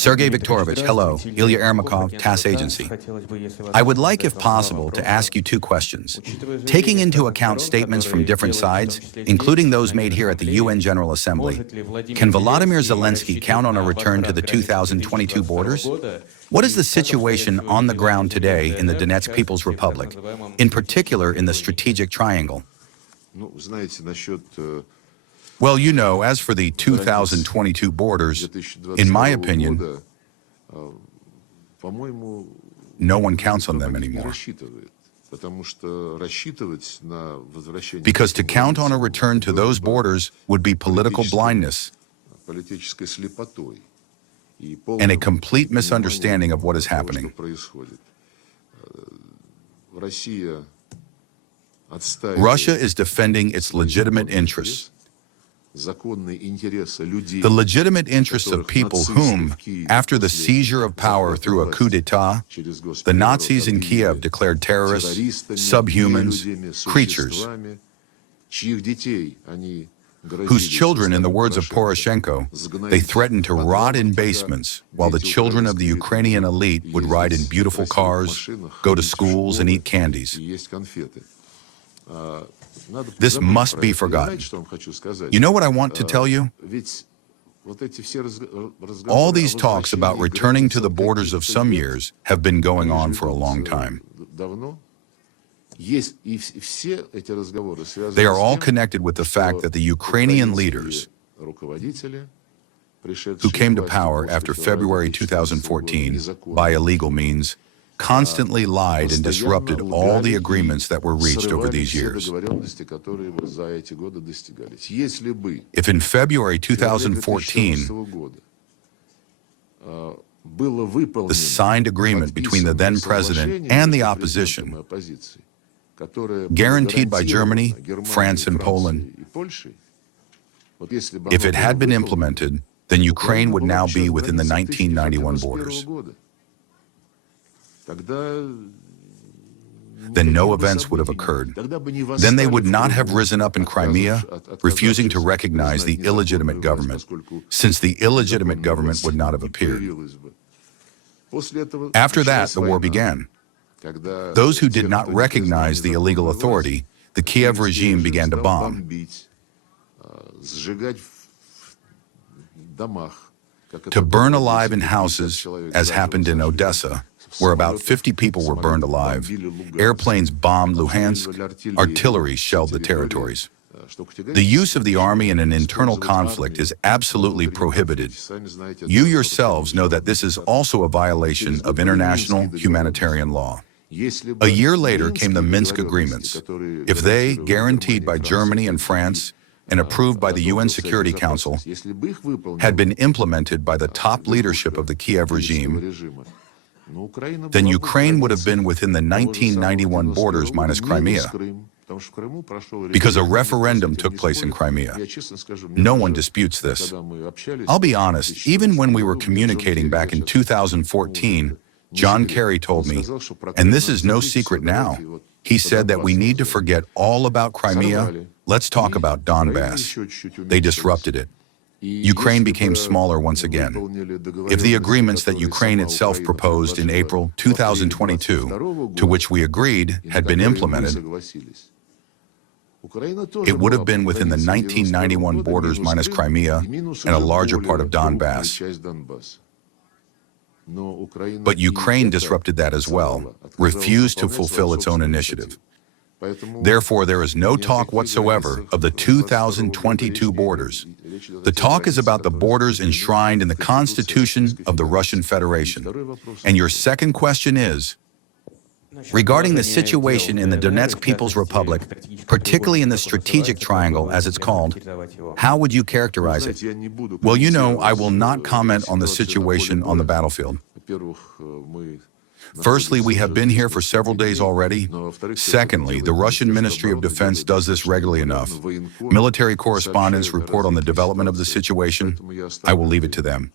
Sergey Viktorovich, hello. Ilya Ermakov, TASS Agency. I would like, if possible, to ask you two questions. Taking into account statements from different sides, including those made here at the UN General Assembly, can Volodymyr Zelensky count on a return to the 2022 borders? What is the situation on the ground today in the Donetsk People's Republic, in particular in the strategic triangle? Well, you know, as for the 2022 borders, in my opinion, no one counts on them anymore. Because to count on a return to those borders would be political blindness and a complete misunderstanding of what is happening. Russia is defending its legitimate interests. The legitimate interests of people whom, after the seizure of power through a coup d'etat, the Nazis in Kiev declared terrorists, subhumans, creatures, whose children, in the words of Poroshenko, they threatened to rot in basements, while the children of the Ukrainian elite would ride in beautiful cars, go to schools, and eat candies. This must be forgotten. You know what I want to tell you? All these talks about returning to the borders of some years have been going on for a long time. They are all connected with the fact that the Ukrainian leaders who came to power after February 2014 by illegal means constantly lied and disrupted all the agreements that were reached over these years. If in February 2014, the signed agreement between the then president and the opposition, guaranteed by Germany, France, and Poland, if it had been implemented, then Ukraine would now be within the 1991 borders. Then no events would have occurred. Then they would not have risen up in Crimea, refusing to recognize the illegitimate government, since the illegitimate government would not have appeared. After that, the war began. Those who did not recognize the illegal authority, the Kiev regime began to bomb, to burn alive in houses, as happened in Odessa, where about 50 people were burned alive. Airplanes bombed Luhansk, artillery shelled the territories. The use of the army in an internal conflict is absolutely prohibited. You yourselves know that this is also a violation of international humanitarian law. A year later came the Minsk agreements. If they, guaranteed by Germany and France and approved by the UN Security Council, had been implemented by the top leadership of the Kiev regime, then Ukraine would have been within the 1991 borders minus Crimea, because a referendum took place in Crimea. No one disputes this. I'll be honest, even when we were communicating back in 2014, John Kerry told me, and this is no secret now, he said that we need to forget all about Crimea, let's talk about Donbass. They disrupted it. Ukraine became smaller once again. If the agreements that Ukraine itself proposed in April 2022, to which we agreed, had been implemented, it would have been within the 1991 borders minus Crimea and a larger part of Donbass. But Ukraine disrupted that as well, refused to fulfill its own initiative. Therefore, there is no talk whatsoever of the 2022 borders. The talk is about the borders enshrined in the Constitution of the Russian Federation. And your second question is, regarding the situation in the Donetsk People's Republic, particularly in the strategic triangle, as it's called, how would you characterize it? Well, you know, I will not comment on the situation on the battlefield. Firstly, we have been here for several days already. Secondly, the Russian Ministry of Defense does this regularly enough. Military correspondents report on the development of the situation. I will leave it to them.